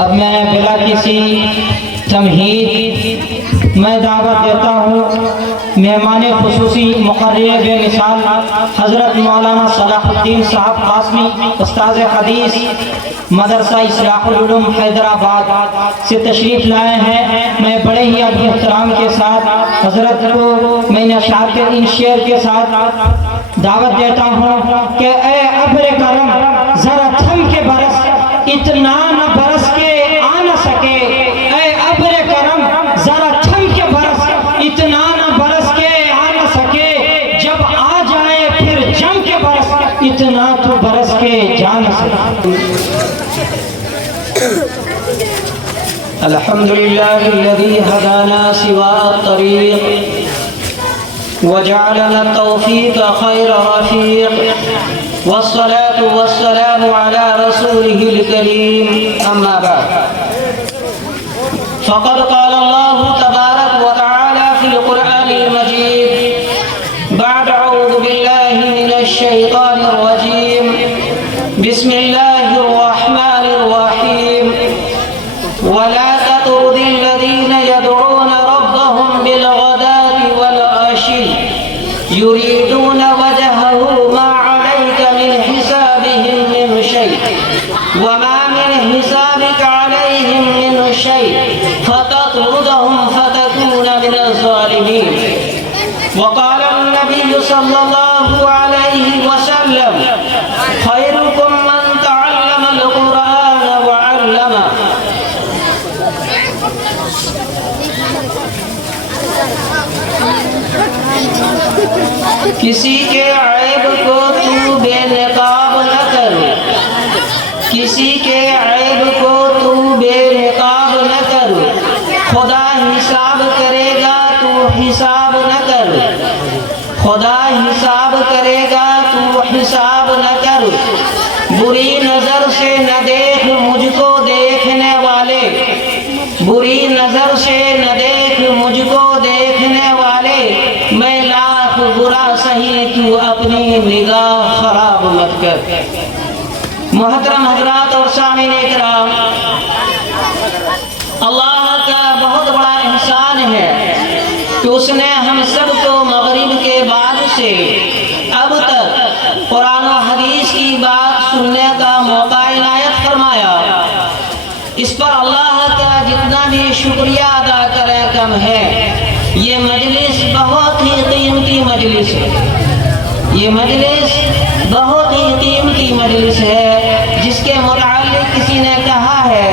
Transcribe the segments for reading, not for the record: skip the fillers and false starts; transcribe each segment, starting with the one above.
اب میں بلا کسی تمہید میں دعوت دیتا ہوں مہمان خصوصی مقرر بے مثال حضرت مولانا صلاح الدین صاحب قاسمی استاذ حدیث مدرسہ اصلاح العلوم حیدرآباد سے تشریف لائے ہیں۔ میں بڑے ہی ادب احترام کے ساتھ حضرت کو میں نے اشعار کے ان شعر کے ساتھ دعوت دیتا ہوں کہ اے ابر کرم ذرا تھم کے برس اتنا نہ برس کے آ نہ سکے، اے ابر کرم ذرا تھم کے برس اتنا نہ برس کے آ نہ سکے، جب آ جائے پھر جم کے برس اتنا تو برس کے جا نہ سکے۔ الحمدللہ الذی ہدانا سوا الطریق وجعلنا التوفیق خیر رفیق والصلاة والسلام على رسوله الكريم أما بعد فقد قال الله تبارك وتعالى في القرآن المجيد بعد أعوذ بالله من الشيطان الرجيم بسم الله الرحمن الرحيم ولا تطرد الذين يدعون ربهم بالغداة والعشي يريدون وجهه ما عليك من حسابهم من شيء وما من حسابك عليهم من شيء فتطردهم فتكون من الظالمين وقال النبي صلى الله عليه وسلم خيركم من تعلم القرآن وعلمه۔ کسی کے عیب کو تو بے نقاب نہ کر، کسی کے عیب کو تو بے نقاب نہ کر، خدا حساب کرے گا تو حساب نہ کر، خدا حساب کرے گا تو حساب نہ کر، بری نظر سے نہ دیکھ مجھ کو دیکھنے والے، بری نظر سے نہ دیکھ مجھ کو دیکھنے والے، میں لاکھ برا سہی تو اپنی نگاہ خراب مت کر۔ محترم حضرات اور سامعین کرام، اللہ کا بہت بڑا احسان ہے کہ اس نے ہم سب کو مغرب کے بعد سے اب تک قرآن و حدیث کی بات سننے کا موقع عنایت فرمایا۔ اس پر اللہ کا جتنا بھی شکریہ ادا کرے کم ہے۔ یہ مجلس بہت ہی قیمتی مجلس ہے، یہ مجلس بہت ہی قیمتی مجلس ہے، جس کے متعلق کسی نے کہا ہے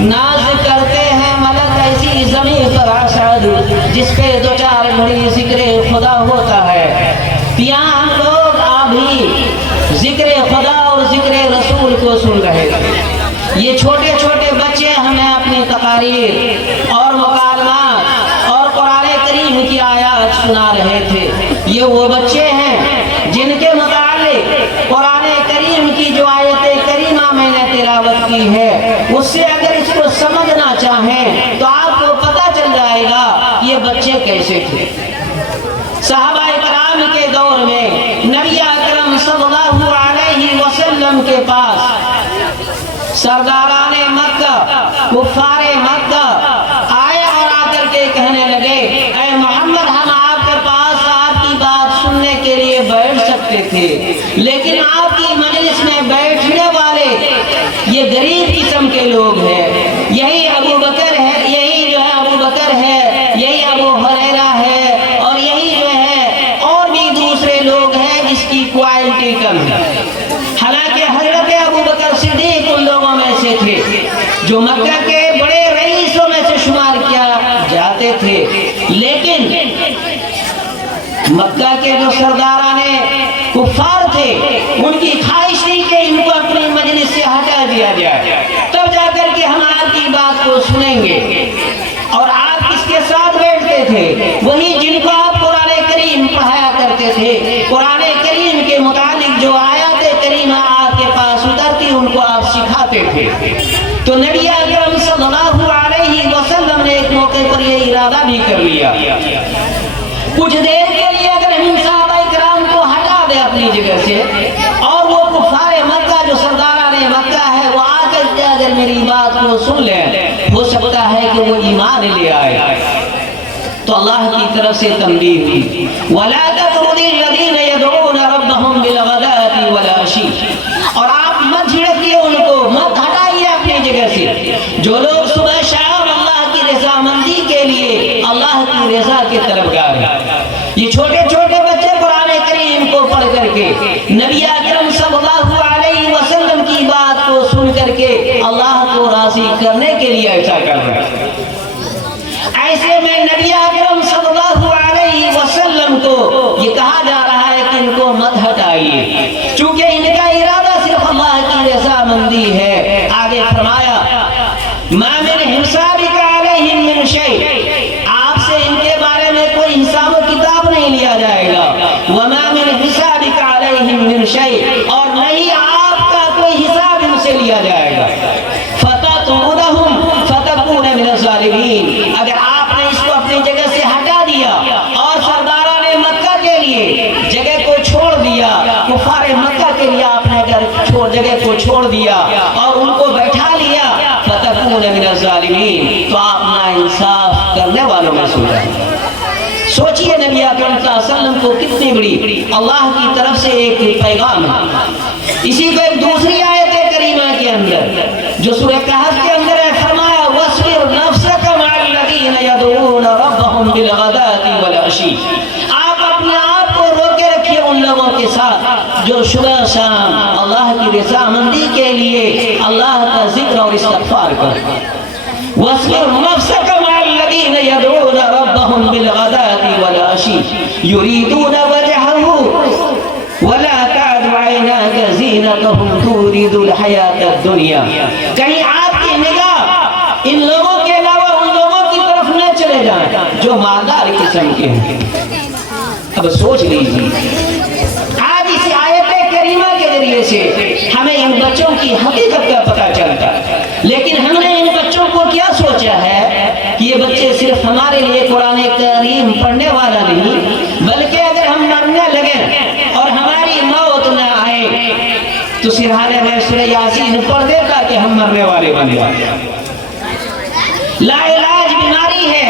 ناز کرتے ہیں ملک ایسی زمین پر اسعد جس پہ دو چار گھڑی ذکر خدا ہوتا ہے۔ یہاں ہم لوگ ابھی ذکر خدا اور ذکر رسول کو سن رہے تھے۔ یہ چھوٹے چھوٹے بچے ہمیں اپنی تقاریر اور مکالمات اور قرآن کریم کی آیات سنا رہے تھے۔ یہ وہ بچے ہیں جن کے متعلق قرآن کریم کی جو آیت کریمہ میں نے تلاوت کی ہے، اس سے اگر اس کو سمجھنا چاہیں تو آپ کو پتہ چل جائے گا یہ بچے کیسے تھے۔ صحابہ کرام کے دور میں نبی اکرم صلی اللہ علیہ وسلم کے پاس سرداران مکہ، کفار مکہ آئے اور آ کر کے کہنے لگے اے محمد ہم آپ کے پاس آپ کی بات سننے کے لیے بیٹھ سکتے تھے، لیکن آپ کی مجلس میں بیٹھنے والے یہ غریب قسم کے لوگ ہیں، یہی ابو بکر ہے، یہی جو ہے ابو بکر ہے، یہی ابو ہریرہ ہے، اور یہی جو ہے اور بھی دوسرے لوگ ہیں جس کی کوالٹی کم ہے۔ حالانکہ حضرت ابو بکر صدیق ان لوگوں میں سے تھے جو مکہ کے بڑے رئیسوں میں سے شمار کیا جاتے تھے، لیکن مکہ کے جو سرداران کفار تھے ان کی خواہش تھی کہ ان کو اپنی مجلس سے ہٹا دیا جائے، تب جا کر کے ہم آپ کی بات کو سنیں گے۔ اور آپ کس کے ساتھ بیٹھتے تھے؟ وہی جن کو آپ قرآن کریم پڑھایا کرتے تھے، قرآن کریم کے متعلق جو آیات کریمہ آپ کے پاس اترتی ان کو آپ سکھاتے تھے۔ تو نبی اکرم صلی اللہ علیہ وسلم نے ایک موقع پر یہ ارادہ بھی کر لیا، کچھ دیر کے لیے اگر ہم صحابہ کرام کو ہٹا دے اپنی جگہ سے، اور وہ کفار مکہ جو سرداران مکہ ہے وہ آ کر کے اگر اگر میری بات کو سن لیں ہو سکتا ہے کہ وہ ایمان لے آئے۔ تو اللہ کی طرف سے تنبیہ ہوئی وَلَا تَطْرُدِ الَّذِينَ يَدْعُونَ رَبَّهُمْ بِالْغَدَاةِ وَالْعَشِيِّ، اور آپ مت جھڑکیے ان کو، مت ہٹائیے اپنی جگہ سے جو لوگ صبح شام اللہ کی رضامندی کے لیے اللہ کی رضا کے طلبگار ہیں۔ یہ چھوٹے چھوٹے بچے قرآن کریم کو پڑھ کر کے نبی اکرم صلی اللہ علیہ وسلم کی بات کو سن کر کے اللہ کو راضی کرنے کے لیے ایسا کر رہے ہیں۔ ایسے میں نبی اکرم صلی اللہ علیہ وسلم کو یہ کہا جا رہا ہے کہ ان کو مت ہٹائیے، چونکہ ان کا ارادہ صرف اللہ کی رضامندی ہے۔ آگے فرمایا مَا مِنْ حِسَابِكَ عَلَيْهِمْ مِنْ شَيْءٍ، آپ سے ان کے بارے میں کوئی حساب و کتاب نہیں لیا جائے گا۔ وَمَا مِنْ حِسَابِكَ عَلَيْهِمْ مِنْ شَيْءٍ، اور نہیں آپ کا کوئی حساب ان سے لیا جائے گا۔ فَتَطْرُدَهُمْ فَتَكُونَ مِنَ الظَّالِمِينَ، اگر آپ نے اس کو اپنی جگہ سے ہٹا دیا اور سرداران مکہ کے لیے جگہ کو چھوڑ دیا، کفار مکہ کے لیے آپ نے اگر جگہ کو چھوڑ دیا اور ان کو بیٹھا لیا، فَتَكُونَ مِنَ الظَّالِمِينَ، تو آپ ناانصاف کرنے والوں میں سے ہیں۔ سوچئے نبی اکرم صلی اللہ علیہ وسلم کو کتنی بڑی اللہ کی طرف سے ایک پیغام ہے۔ اسی کو ایک دوسری آیت کریمہ کے اندر جو سورہ کہف کے اندر ہے، فرمایا وَاصْبِرْ نَفْسَكَ مَعَ الَّذِينَ يَدْعُونَ رَبَّهُمْ بِالْغَدَاةِ وَالْعَشِيِّ، آپ اپنے آپ کو روکے رکھیے ان لوگوں کے ساتھ جو صبح شام اللہ کی رضامندی کے لیے اللہ کا ذکر اور استغفار کریں۔ وَاصْبِرْ نَفْسَكَ مَعَ الَّذِينَ يَدْعُونَ رَبَّهُمْ بِالْغَدَاةِ وَالْعَشِيِّ يُرِيدُونَ وَجْهَهُ وَلَا تَعْدُ عَيْنَاكَ زِينَتَهُمْ تُرِيدُ الْحَيَاةَ الدُّنْيَا، کہیں آپ کی نگاہ ان لوگوں کے علاوہ ان لوگوں کی طرف نہ چلے جائیں جو مالدار قسم کے ہیں۔ اب سوچ لیجیے، آج اس آیت کریمہ کے ذریعے سے ہمیں ان بچوں کی حقیقت کا پتہ چلتا ہے، لیکن ہم نے ان بچوں کو کیا سوچا ہے کہ یہ بچے صرف ہمارے لیے قرآن کریم پڑھنے والا نہیں، بلکہ اگر ہم مرنے لگیں اور ہماری موت نہ آئے تو سرحانے میں سورہ یاسین پڑھ دے تاکہ ہم مرنے والے بن جائیں۔ لا علاج بیماری ہے،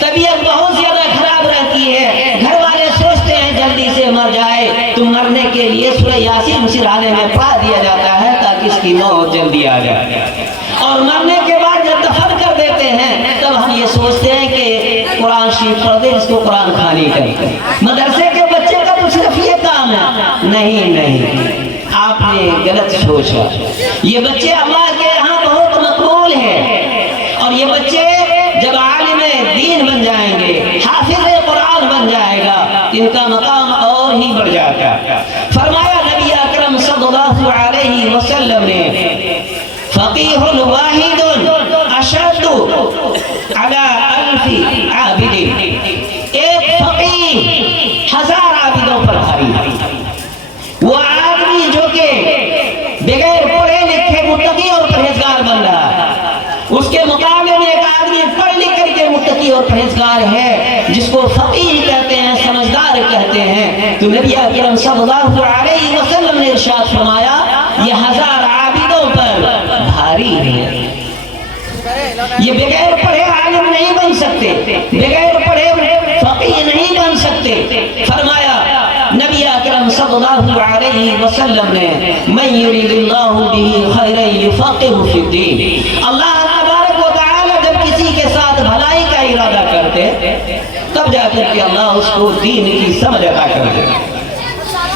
طبیعت بہت زیادہ خراب رہتی ہے، گھر والے سوچتے ہیں جلدی سے مر جائے، تو مرنے کے لیے سورہ یاسین سرحانے میں پڑھ دیا جاتا ہے تاکہ اس کی موت جلدی آ جائے، اور مرنے کے بعد جب دفن کر دیتے ہیں تب ہم یہ سوچتے ہیں کہ قرآن شریف پڑھ دے، اس کو قرآن خوانی کریں۔ مدرسے کے بچے کا تو صرف یہ کام ہے، نہیں نہیں، آپ نے غلط سوچا۔ یہ بچے اللہ کے یہاں بہت مقبول ہیں، اور یہ بچے جب عالم دین بن جائیں گے، حافظ قرآن بن جائے گا، ان کا مقام اور ہی بڑھ جاتا ہے۔ فرمایا نبی اکرم صلی اللہ علیہ وسلم نے فقیہ واحد اشد علی الف عابد، ایک فقیہ ہزار عابدوں پر بھاری، وہ آدمی جو کہ بغیر پڑھے لکھے متقی اور پرہیزگار بن رہا ہے، اس کے مقابلے میں ایک آدمی پڑھ لکھ کر کے متقی اور پرہیزگار ہے جس کو فقیہ کہتے ہیں، سمجھدار کہتے ہیں۔ تو نبی اکرم صلی اللہ علیہ وسلم نے ارشاد فرمایا یہ ہزار عابدوں پر بھاری ہے۔ یہ بغیر پڑھے عالم نہیں بن سکتے، بغیر پڑھے فقیہ نہیں بن سکتے۔ فرمایا نبی اکرم صلی اللہ علیہ وسلم نے من یرید اللہ بہ خیرا یفقہہ فی الدین، اللہ تبارک و تعالی جب کسی کے ساتھ بھلائی کا ارادہ کرتے تب جا کر کے اللہ اس کو دین کی سمجھ عطا کرتے۔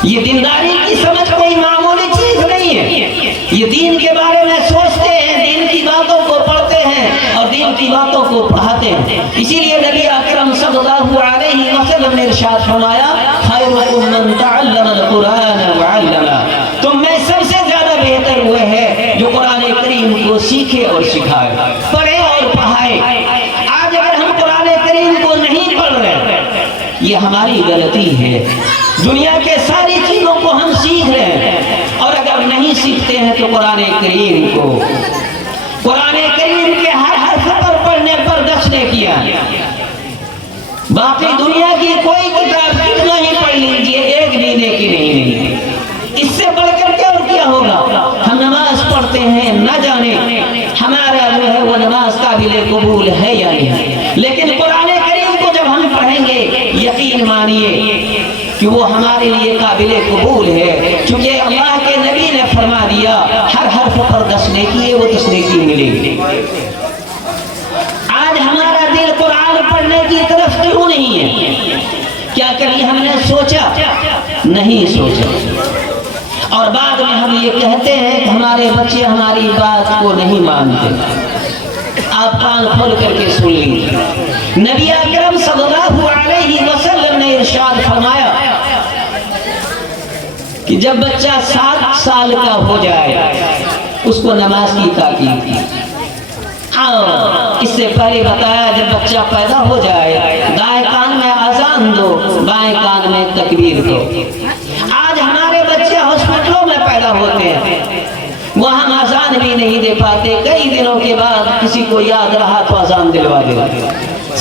یہ دینداری کی سمجھ کوئی معمولی چیز نہیں ہے، یہ دین کے بارے میں سوچتے ہیں، دین کی باتوں کو پڑھتے ہیں اور دین کی باتوں کو پڑھاتے ہیں۔ اسی لیے نبی اکرم صلی اللہ علیہ وسلم نے ارشاد فرمایا خیرکم من تعلم القرآن وعلمہ، تم میں سب سے زیادہ بہتر ہوئے ہیں جو قرآن کریم کو سیکھے اور سکھائے، پڑھے اور پڑھائے۔ آج اگر ہم قرآن کریم کو نہیں پڑھ رہے یہ ہماری غلطی ہے۔ دنیا کے ساری چیزوں کو ہم سیکھ رہے ہیں، اور اگر نہیں سیکھتے ہیں تو قرآن کریم کے ہر حرف پر پڑھنے پر 10 نیکیاں، باقی دنیا کی کوئی کتاب کتنا ہی پڑھ لیجئے ایک بھی نیکی نہیں ملے۔ اس سے بڑھ کر کے اور کیا ہوگا؟ ہم نماز پڑھتے ہیں نہ جانے قابل قبول ہے یا نہیں. لیکن قرآن کریم کو جب ہم پڑھیں گے یقین مانیے کہ وہ ہمارے لیے قابل قبول ہے، چونکہ اللہ کے نبی نے فرما دیا ہر حرف پر 10 نیکی ہے، وہ 10 نیکی ملے گی. آج ہمارا دل قرآن پڑھنے کی طرف کیوں نہیں ہے؟ کیا کبھی ہم نے سوچا؟ نہیں سوچا. اور بعد میں ہم یہ کہتے ہیں کہ ہمارے بچے ہماری بات کو نہیں مانتے. آپ کان کھول کر کے سن لیجیے. نبی اکرم صلی اللہ علیہ وسلم نے ارشاد فرمایا کہ جب بچہ 7 سال کا ہو جائے اس کو نماز کی تاکید کی. اس سے پہلے بتایا جب بچہ پیدا ہو جائے دائیں کان میں اذان دو، بائیں کان میں تکبیر دو. آج ہمارے بچے ہاسپٹلوں میں پیدا ہوتے ہیں، وہاں اذان بھی نہیں دے پاتے. کئی دنوں کے بعد کسی کو یاد رہا تو اذان دلوا دے.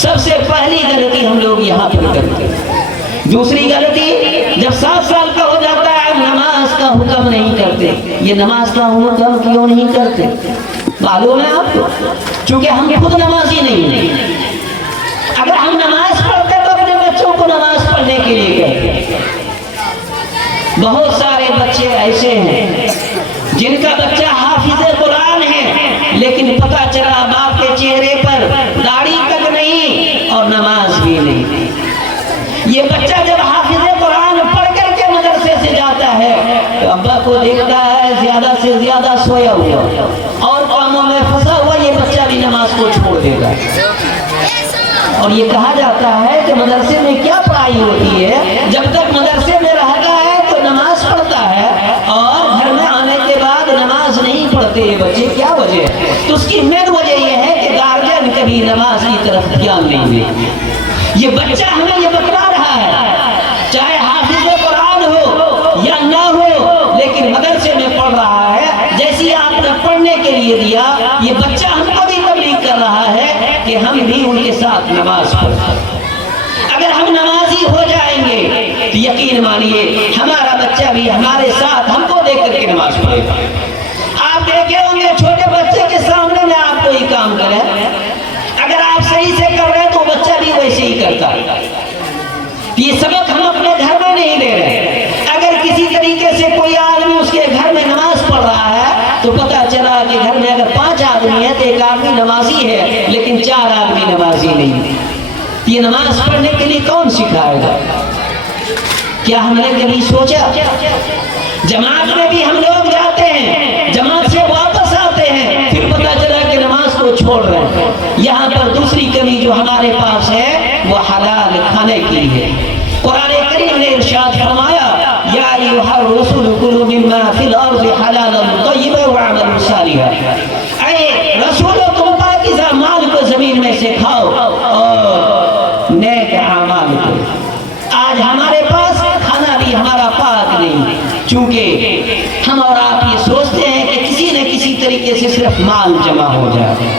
سب سے پہلی غلطی ہم لوگ یہاں پر کرتے ہیں. دوسری غلطی، جب 7 سال کا ہو جاتا ہے نماز کا حکم نہیں کرتے. یہ نماز کا حکم کیوں نہیں کرتے معلوم ہے آپ کو؟ چونکہ ہم خود نمازی نہیں ہیں. اگر ہم نماز پڑھتے تو اپنے بچوں کو نماز پڑھنے کے لیے کہتے. بہت سارے بچے ایسے ہیں جن کا بچہ حافظ قرآن ہے لیکن پتہ چلا باپ کے چہرے پر داڑھی تک نہیں اور نماز بھی نہیں. یہ بچہ جب حافظ قرآن پڑھ کر کے مدرسے سے جاتا ہے تو ابا کو دیکھتا ہے زیادہ سے زیادہ سویا ہوا اور کاموں میں پھنسا ہوا. یہ بچہ بھی نماز کو چھوڑ دے گا. اور یہ کہا جاتا ہے کہ مدرسے میں کیا پڑھائی ہوتی ہے؟ جب تک مدرسے میں رہتا ہے تو نماز پڑھتا ہے اور گھر میں آنے کے بعد نماز نہیں پڑھتے یہ بچے. کیا وجہ ہے؟ تو اس کی مین وجہ یہ ہے کہ گارجین کبھی نماز کی طرف دھیان نہیں دیتے. یہ بچہ ہمیں یہ بتلا رہا ہے چاہے حافظ قرآن ہو یا نہ ہو لیکن مدرسے میں پڑھ رہا ہے. جیسی آپ نے پڑھنے کے لیے دیا یہ بچہ ہم کو بھی تبلیغ کر رہا ہے کہ ہم بھی ان کے ساتھ نماز پڑھیں. اگر ہم نمازی ہو جائیں گے تو یقین مانیے ہمارا بچہ بھی ہمارے ساتھ ہم کو دیکھ کر کے نماز پڑھے گا. آپ دیکھے ہوں گے چھوٹے بچے کے سامنے میں آپ کوئی کام کریں اگر آپ صحیح سے کر رہے ہیں تو بچہ بھی ویسے ہی کرتا ہے. یہ سبق ہم اپنے گھر میں نہیں دے رہے. اگر کسی طریقے سے کوئی آدمی اس کے گھر میں نماز پڑھ رہا ہے تو پتہ چلا کہ گھر میں اگر 5 آدمی ہیں تو ایک آدمی نمازی ہے لیکن 4 آدمی نمازی نہیں ہے. یہ نماز پڑھنے کے لیے کون سکھائے گا؟ کیا ہم نے کبھی سوچا؟ جماعت میں بھی ہم لوگ جاتے ہیں، جماعت سے واپس آتے ہیں، پھر پتہ چلا کہ نماز کو چھوڑ رہے ہیں. یہاں پر دوسری کمی جو ہمارے پاس ہے وہ حلال کھانے کی ہے. قرآن کریم نے ارشاد فرمایا یا ایھا الرسول کلوا مما فی الارض حلالا طیبا واعملوا صالحا. اے رسولو تم پاکیزہ مال کو زمین میں سے کھاؤ اور نیک اعمال کرو. آج ہمارے پاس کھانا بھی ہمارا پاک نہیں چونکہ ہم اور آپ یہ سوچتے ہیں کہ کسی نہ کسی طریقے سے صرف مال جمع ہو جائے.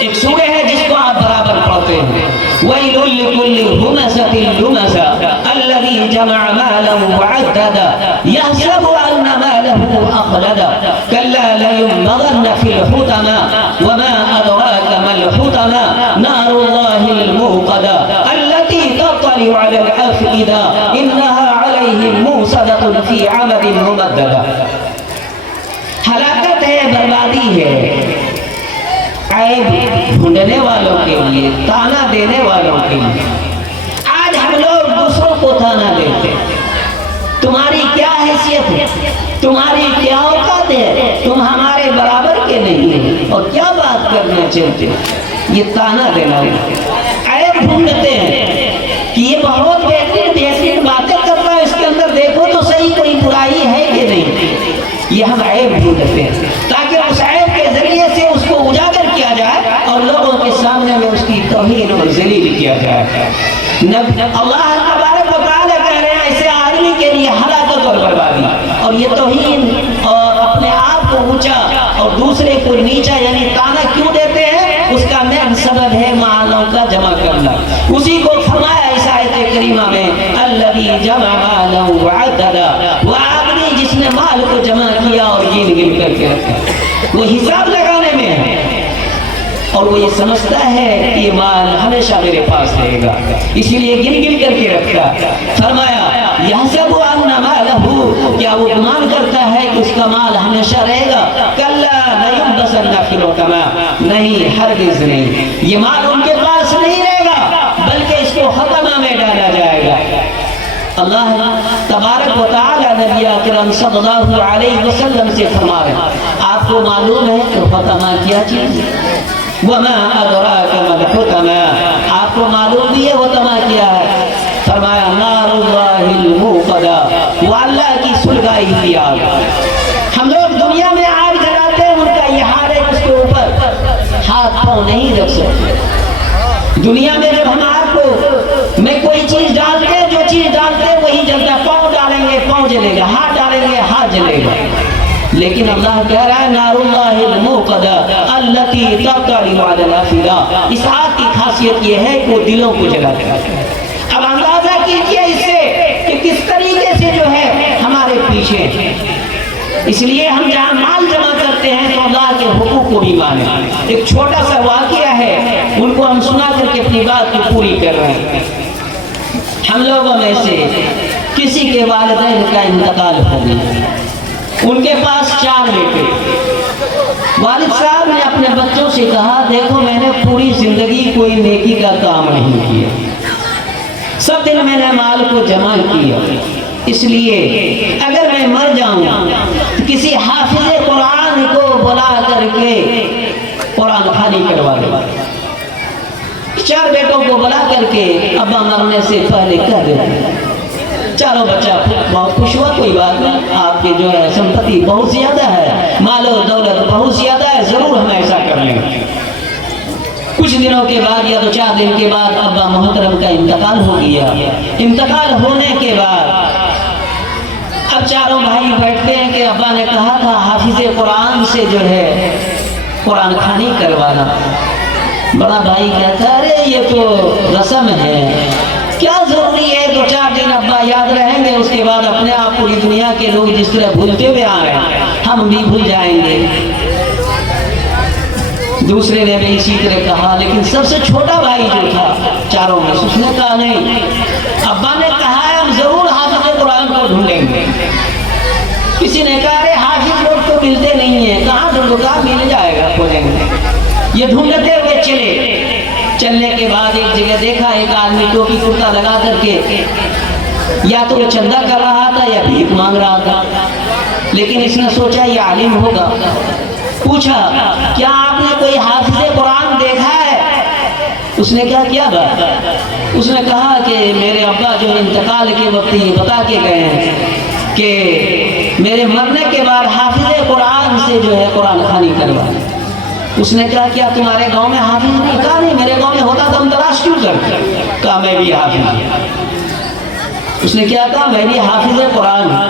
ایک سورہ ہے جس کو آپ برابر پڑھتے ہیں وَيْلٌ لِكُلِّ هُمَزَةٍ لُمَزَةٍ الَّذِي جَمَعَ مَالَهُ وَعَدَّدَهُ يَحْسَبُ أَنَّ مَالَهُ أَخْلَدَهُ كَلَّا لَيُنبَذَنَّ فِي الْحُطَمَةِ وَمَا أَدْرَاكَ مَا الْحُطَمَةُ نَارُ اللَّهِ الْمُوقَدَةُ الَّتِي تَطَّلِعُ عَلَى الْأَفْئِدَةِ إِنَّهَا عَلَيْهِم مُّؤْصَدَةٌ فِي عَمَدٍ مُّمَدَّدَةٍ. ہلاکت ہے، بربادی ہے عیب ڈھونڈنے والوں کے لیے، تانا دینے والوں کے لیے. آج ہم لوگ دوسروں کو تانا دیتے ہیں. تمہاری کیا حیثیت ہے؟ تمہاری کیا اوقات ہے؟ تم ہمارے برابر کے نہیں ہیں اور کیا بات کرنا چاہتے ہیں؟ یہ تانا دینا ہے. عیب ڈھونڈتے ہیں کہ یہ بہت بہترین بہترین باتیں کرتا ہے، اس کے اندر دیکھو تو صحیح کوئی برائی ہے کہ نہیں. یہ ہم عیب ڈھونڈتے ہیں تاکہ اس عیب کے ذریعے سے اس کو اجاگر کیا جائے اور لوگوں کے سامنے میں اس کی توہین اور ذلیل کیا جائے. اللہ تبارک و تعالیٰ کہہ رہے ہیں ایسے آدمی کے لیے ہلاکت اور بربادی. اور یہ توہین اور اپنے آپ کو اونچا اور دوسرے کو نیچا یعنی تانا کیوں دیتے ہیں؟ اس کا مین سبب ہے مالوں کا جمع کرنا. اسی کو فرمایا اس آیت کریمہ میں الذی جمع مالہ وعددہ. وہ آدمی جس نے مال کو جمع کیا اور گن گن کر کے رکھا. وہ حساب لگانے میں ہے اور اور وہ یہ سمجھتا ہے کہ یہ مال ہمیشہ میرے پاس رہے گا، اسی لیے گن گن کر کے رکھتا۔ فرمایا یحسب ان مالہ، کیا وہ گمان کرتا ہے کہ اس کا مال ہمیشہ رہے گا؟ کلا لیبسن فی الحطمہ، نہیں ہرگز نہیں، یہ مال ان کے پاس نہیں رہے گا بلکہ اس کو حطمہ میں ڈالا جائے گا۔ اللہ تبارک و تعالی نبی اکرم صلی اللہ علیہ وسلم سے فرما رہے ہیں آپ کو معلوم ہے کہ حطمہ کیا چیز ہے؟ وما ادراک ما الحطمہ، آپ کو معلوم بھی ہے حطمہ کیا ہے؟ فرمایا نار اللہ الموقدہ، وہ اللہ کی سلگائی ہوئی آگ۔ ہم لوگ دنیا میں آگ جلاتے ہیں، ان کا یہ حال ہے اس کے اوپر ہاتھ پاؤں نہیں رکھ سکتے۔ دنیا میں جب ہم آگ کو میں کوئی چیز ڈالتے ہیں، جو چیز ڈالتے ہیں وہی جلتا ہے، پاؤں ڈالیں گے پاؤں جلے گا، ہاتھ ڈالیں گے ہاتھ جلے گا۔ لیکن اللہ کہہ رہا ہے نار اللہ الموقدہ التی تطلع علی الافئدہ، اس آگ کی خاصیت یہ ہے کہ وہ دلوں کو جلاتا ہے۔ اب اندازہ کیجئے اس سے کہ کس طریقے سے جو ہے ہمارے پیچھے ہیں۔ اس لیے ہم جہاں مال جمع کرتے ہیں تو اللہ کے حقوق کو بھی مانیں۔ ایک چھوٹا سا واقعہ ہے، ان کو ہم سنا کر کے اپنی بات کو پوری کر رہے ہیں۔ ہم لوگوں میں سے کسی کے والدین کا انتقال ہو گیا، ان کے پاس 4 بیٹے۔ والد صاحب نے اپنے بچوں سے کہا دیکھو میں نے پوری زندگی کوئی نیکی کا کام نہیں کیا، سب دن میں نے مال کو جمع کیا، اس لیے اگر میں مر جاؤں تو کسی حافظ قرآن کو بلا کر کے قرآن خوانی کروا دے۔ 4 بیٹوں کو بلا کر کے ابا مرنے سے پہلے کہہ دیتے۔ چاروں بچہ بہت خوش ہوا، کوئی بات نہیں، آپ کے جو ہے سمپتی بہت زیادہ ہے، مال و دولت بہت زیادہ ہے، ضرور ہم ایسا کر لیں گے۔ کچھ دنوں کے بعد یا 2-4 دن کے بعد ابا محترم کا انتقال ہو گیا۔ انتقال ہونے کے بعد اب چاروں بھائی بیٹھتے ہیں کہ ابا نے کہا تھا حافظ قرآن سے جو ہے قرآن خوانی کروانا۔ بڑا بھائی کہتا ہے ارے یہ تو رسم ہے، کیا ضروری ہے 2-4 دن ابا یاد رہیں گے، اس کے بعد اپنے آپ پوری دنیا کے لوگ جس طرح بھولتے ہوئے آ رہے ہیں ہم بھی بھول جائیں گے۔ دوسرے نے بھی اسی طرح کہا، لیکن سب سے چھوٹا بھائی جو تھا چاروں میں اس نے کہا نہیں، ابا نے کہا ہے ہم ضرور حافظ قرآن کو ڈھونڈیں گے۔ کسی نے کہا ارے حافظ لوگ تو ملتے نہیں ہیں، کہاں ڈھونڈو، کہاں مل جائے گا کھوجیں گے۔ یہ ڈھونڈتے ہوئے چلنے کے بعد ایک جگہ دیکھا ایک آدمی ٹوپی کرتا لگا کر کے یا تو وہ چندہ کر رہا تھا یا بھیک مانگ رہا تھا، لیکن اس نے سوچا یہ عالم ہوگا۔ پوچھا کیا آپ نے کوئی حافظ قرآن دیکھا ہے؟ اس نے کہا کیا بات؟ اس نے کہا کہ میرے ابا جو انتقال کے وقت یہ بتا کے گئے ہیں کہ میرے مرنے کے بعد حافظ قرآن سے جو ہے قرآن خوانی کروا۔ اس نے کہا کیا تمہارے گاؤں میں حافظ نہیں؟ کہا نہیں، میرے گاؤں میں ہوتا تو ہم تلاش کیوں کرتے؟ کہا میں بھی حافظ ہوں۔ اس نے کیا کہا میں بھی حافظ قرآن ہوں،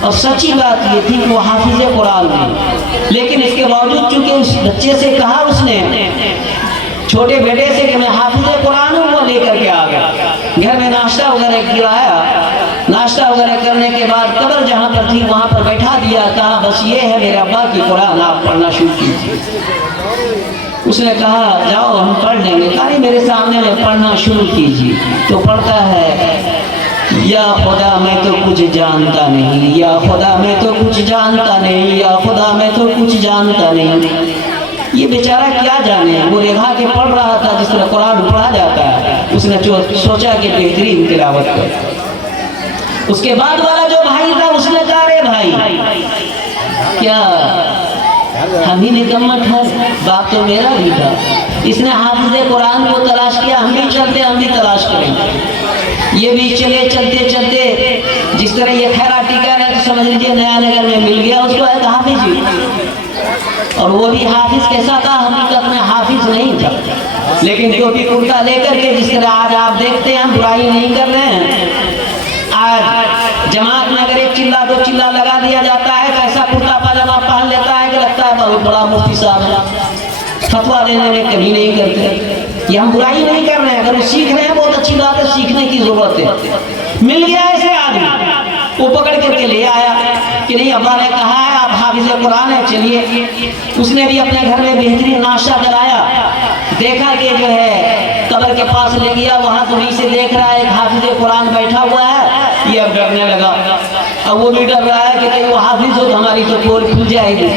اور سچی بات یہ تھی کہ وہ حافظ قرآن تھی، لیکن اس کے باوجود چونکہ اس بچے سے کہا اس نے چھوٹے بیٹے سے کہ میں حافظ قرآن ہوں، وہ لے کر کے آ گیا۔ گھر میں ناشتہ وغیرہ کرایا، ناشتہ وغیرہ کرنے کے بعد قبر جہاں پر تھی وہاں پر بیٹھا دیا، کہا بس یہ ہے میرے ابا کی قرآن، آپ پڑھنا شروع کیجیے۔ اس نے کہا جاؤ ہم پڑھ لیں گے، کہا نہیں میرے سامنے میں پڑھنا شروع کیجیے۔ تو پڑھتا ہے یا خدا میں تو کچھ جانتا نہیں، یا خدا میں تو کچھ جانتا نہیں، یا خدا میں تو کچھ جانتا نہیں۔ یہ بیچارہ کیا جانے، وہ رہا کے پڑھ رہا تھا جس طرح قرآن پڑھا جاتا ہے۔ اس نے سوچا کہ بہترین تلاوت کر۔ اس کے بعد والا جو بھائی تھا اس نے کہا رے بھائی کیا ہم ہی نکمٹ ہے، باپ تو میرا بھی تھا، اس نے حافظ قرآن کو تلاش کیا، ہم بھی چلتے ہم بھی تلاش کریں گے۔ یہ بھی چلے چلتے چلتے جس طرح یہ خیرا ٹیکر ہے تو سمجھ لیجیے نیا نگر میں مل گیا اس کو ایک حافظ ہی، اور وہ بھی حافظ کیسا تھا، حقیقت میں حافظ نہیں تھا، لیکن ٹوپی کرتا لے کر کے جس طرح آج آپ دیکھتے ہیں، ہم برائی نہیں کر رہے ہیں، آج جماعت میں اگر ایک چلا 2 چلا لگا دیا جاتا ہے تو ایسا کرتا پاجامہ پہن لیتا ہے کہ لگتا ہے بہت بڑا مفتی صاحب ہے، فتویٰ دینے میں کبھی نہیں کرتے۔ یہ ہم برائی نہیں کر رہے ہیں، اگر وہ سیکھ رہے ہیں بہت اچھی بات ہے، سیکھنے کی ضرورت ہے۔ مل گیا ایسے آدمی، وہ پکڑ کر کے لے آیا کہ نہیں ابا نے کہا ہے آپ حافظ قرآن ہے، چلیے۔ اس نے بھی اپنے گھر میں بہترین ناشتہ کرایا، دیکھا کہ جو ہے قبر کے پاس لے گیا، وہاں دوری سے دیکھ رہا ہے ایک حافظ قرآن بیٹھا ہوا ہے، یہ اب ڈرنے لگا، اب وہ بھی ڈر رہا ہے کہ کہیں وہ حافظ ہو تو ہماری تو پول کھل جائے گی۔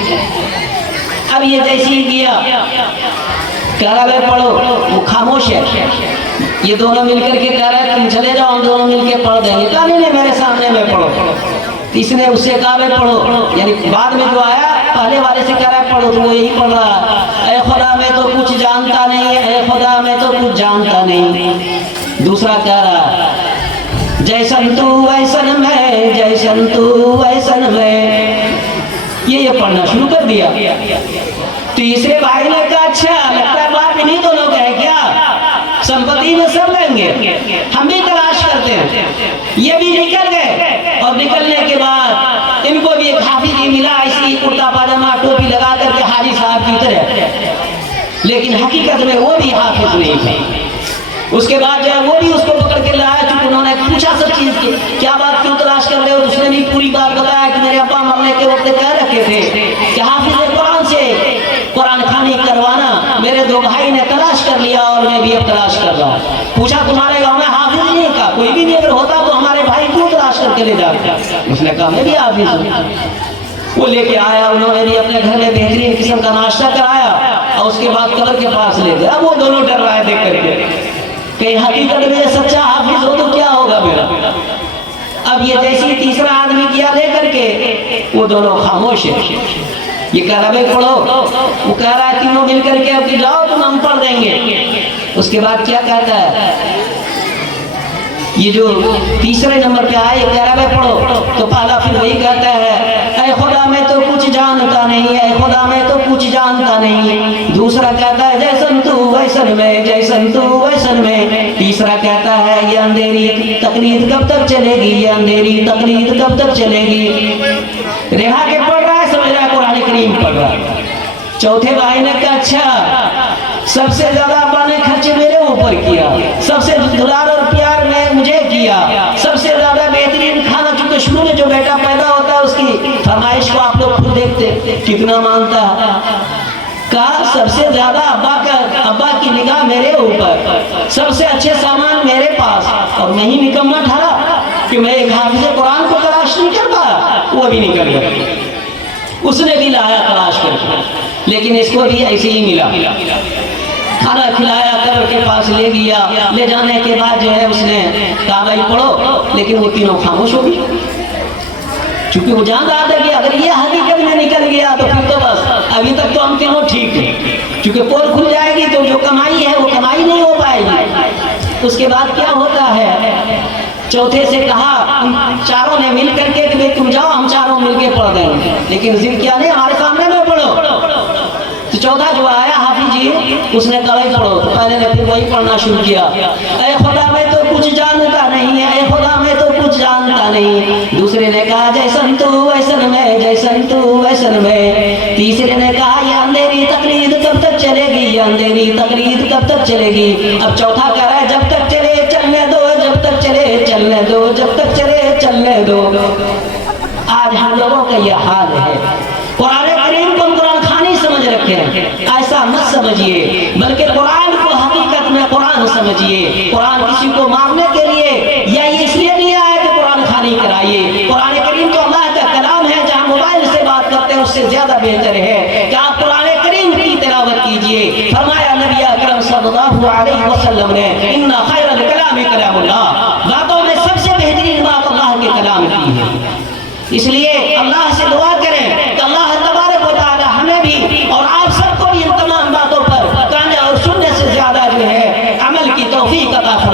اب یہ جیسے ہی گیا کہہ رہا ہے پڑھو، وہ خاموش ہے، یہ دونوں مل کر کے کہہ رہا ہے تم چلے جاؤ ہم دونوں مل کے پڑھ دیں گے، کہا نہیں میرے سامنے میں پڑھو۔ اس نے اس سے کہا میں پڑھو، یعنی بعد میں جو آیا پہلے والے سے کہہ رہا ہے پڑھو تو وہ یہی پڑھ رہا ہے، اے خدا میں تو کچھ جانتا نہیں، اے خدا میں تو کچھ جانتا نہیں۔ دوسرا کہہ رہا ہے جیسن تو ویسن میں، جیسن تو ویسن میں، یہ پڑھنا شروع کر دیا۔ تیسرے بھائی نے کہا اچھا لگتا ہے بات انہیں دونوں کا ہے کیا، سمپتی میں سب لیں گے، ہم بھی تلاش کرتے ہیں۔ یہ بھی نکل گئے، اور نکلنے کے بعد ان کو بھی ایک حافظ ہی ملا، اسی کرتا پاجامہ ٹوپی لگا کر کے حاجی صاحب کی طرح، لیکن حقیقت میں وہ بھی حافظ نہیں تھے۔ اس کے بعد جو ہے وہ بھی اس کو پکڑ کے لایا، چونکہ انہوں نے پوچھا سب چیز کی کیا بات کیوں تلاش کر رہے ہو، اس نے بھی پوری بات بتایا کہ میرے ابا مرنے کے وقت کہہ رکھے تھے کہ حافظ قرآن سے قرآن خوانی کروانا، میرے دو بھائی نے تلاش کر لیا اور میں بھی اب تلاش کر رہا ہوں۔ پوچھا تمہارے گاؤں میں حافظ نہیں کا کوئی بھی نہیں، اگر ہوتا تو ہمارے بھائی کیوں تلاش کر کے لے جاتے؟ اس نے کہا میں بھی حافظ ہوں۔ وہ لے کے آیا، انہوں نے بھی اپنے گھر میں بہترین قسم کا ناشتہ کرایا، اور اس کے بعد قبر کے پاس لے گیا۔ اب وہ دونوں ڈر رہا ہے دیکھ کر کے کہ حقیقت میں سچا حافظ ہو تو کیا ہوگا میرا۔ اب یہ جیسی تیسرا آدمی کیا لے کر کے، وہ دونوں خاموش ہیں۔ یہ کہہ رہا ہے پڑھو، وہ کہہ رہا ہے تینوں مل کر کے اب جاؤ تم ہم پڑھ دیں گے۔ اس کے بعد کیا کہتا ہے، یہ جو تیسرے نمبر پہ آئے کہہ رہا ہے پڑھو، تو پہلا پھر وہی کہتا ہے اے خدا میں تو کچھ جانتا نہیں، اے خدا میں تو کچھ جانتا نہیں۔ دوسرا کہتا ہے جیسن تو ویسن میں، جیسن تو ویسن میں۔ تیسرا کہتا ہے یہ اندھیری تقلید کب تک چلے گی، یہ اندھیری تقلید کب تک چلے گی۔ رہا کے پڑھ رہا ہے، سمجھ رہا ہے قرآن کریم پڑھ رہا ہے۔ چوتھے بھائی نے کہا اچھا سب سے زیادہ ابا نے خرچ میرے اوپر کیا، سب سے دلار اور پیار میں مجھے کیا، سب سے زیادہ بہترین کھانا، چونکہ شروع میں جو بیٹا پیدا ہوتا ہے اس کی فرمائش کو آپ لوگ خود دیکھتے کتنا مانتا ہے۔ کہا سب سے زیادہ ابا کی نگاہ میرے اوپر، سب سے اچھے سامان میرے پاس، اور میں ہی نکمہ ٹھہرا کہ میں ایک حافظ قرآن کو تلاش نہیں کر پایا، وہ بھی نہیں کر گیا۔ اس نے بھی لایا تلاش کر کے، لیکن اس کو بھی ایسے ہی ملا۔ کھانا کھلایا، قبر کے پاس لے گیا، لے جانے کے بعد جو ہے اس نے کہا بھائی پڑھو، لیکن وہ تینوں خاموش ہو گئی، چونکہ وہ جان رہا تھا کہ اگر یہ حقیقت میں نکل گیا تو پھر تو بس ابھی تک تو ہم تینوں ٹھیک ہیں، چونکہ پول کھل جائے گی تو جو کمائی ہے وہ کمائی نہیں ہو پائے گی۔ اس کے بعد کیا ہوتا ہے، چوتھے سے کہا چاروں نے مل کر کے کہ تم جاؤ ہم چاروں مل کے پڑھ دیں گے، لیکن ضد کیا نہیں ہمارے سامنے میں پڑھو۔ تو چوتھا جو آیا حافظ جی، اس نے کہا پڑھو، تو پہلے نے پھر وہی پڑھنا شروع کیا، اے خدا میں تو کچھ جانتا نہیں، اے خدا میں تو کچھ جانتا نہیں۔ دوسرے نے کہا جیسن تو ویسن میں، جیسن تو ویسن میں۔ تیسرے نے کہا یہ اندھیری تقلید کب تک چلے گی، یہ اندھیری تقلید کب تک چلے گی۔ اب چوتھا کہہ رہا ہے جب تک چلے چلنے دو، جب تک چلے چلنے دو، جب تک چلے چلنے دو۔ آج ہم لوگوں کا یہ حال ہے، قرآن کریم کو قرآن خوانی سمجھ رکھے ہیں، ایسا مت سمجھیے، بلکہ قرآن کو حقیقت میں قرآن سمجھیے۔ قرآن کسی کو مارنے کے لیے یا یہ اس لیے نہیں آیا کہ قرآن خوانی کرائیے۔ قرآن کریم تو اللہ کا کلام ہے، جہاں موبائل سے بات کرتے ہیں اس سے زیادہ بہتر ہے کہ آپ قرآن کریم کی تلاوت کیجئے۔ فرمایا نبی اکرم صلی اللہ علیہ وسلم نے ان خیر الکلام کلام اللہ، باتوں میں سب سے بہترین بات اللہ کے کلام کی ہے۔ اس لیے اللہ سے دعا کریں کہ اللہ تبارک و تعالی ہمیں بھی اور آپ سب کو بھی ان تمام باتوں پر کہنے اور سننے سے زیادہ جو ہے عمل کی توفیق عطا فرمائے۔